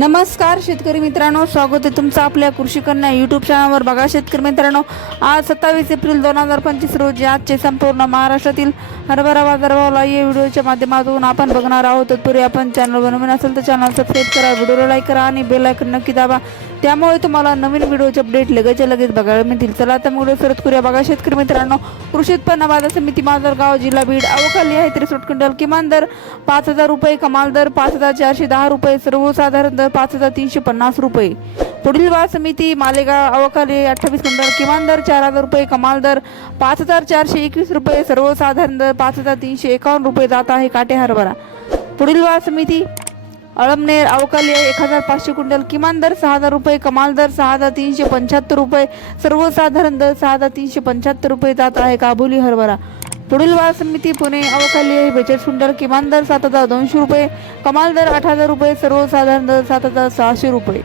नमस्कार शेतकरी मित्रांनो. स्वागत आहे तुमचं आपल्या कृषी कन्या यूट्यूब चॅनलवर बघा शेतकरी मित्रांनो आज सत्तावीस एप्रिल दोन हजार पंचवीस रोजी आजचे संपूर्ण महाराष्ट्रातील हरभरा बाजारभावला या व्हिडिओच्या माध्यमातून आपण बघणार आहोत. तत्पूर्वी आपण चॅनल बनवून असेल तर चॅनल सबस्क्राईब करा व्हिडिओला लाईक करा आणि बेल आयकन नक्की दाबा. त्यामुळे तुम्हाला नवीन व्हिडिओचे अपडेट लगेच लगेच बघायला मिळतील. चला आता मग सुरत करूया. बघा शेतकरी मित्रांनो कृषी उत्पन्न बाजार समिती माजलगाव जिल्हा बीड अवखाली आहे. त्रेसष्ट क्विंटल किमान दर पाच हजार रुपये कमाल दर पाच हजार चारशे दहा रुपये सर्वसाधारण दर पाच हजार तीनशे पन्नास रुपये. पुढील बाजार समिती मालेगाव अवकाली अठ्ठावीस क्विंटल किमान दर चार हजार रुपये कमाल दर पाच हजार चारशे एकवीस रुपये सर्वसाधारण दर पाच हजार तीनशे एकावन्न रुपये जात आहे काटे हरभरा. पुढील बाजार समिती अळमनेर अवकाली एक हजार पाचशे क्विंटल किमान दर सहा हजार रुपये कमाल दर सहा हजार तीनशे पंच्याहत्तर रुपये सर्वसाधारण दर सहा हजार तीनशे पंच्याहत्तर रुपये जात आहे काबुली हरभरा. पुढील बाजार समिती पुणे अवकाली आहे बेचाळीस क्विंटल किमान दर सात हजार दोनशे रुपये कमाल दर आठ हजार रुपये सर्वसाधारण दर सात हजार सहाशे रुपये.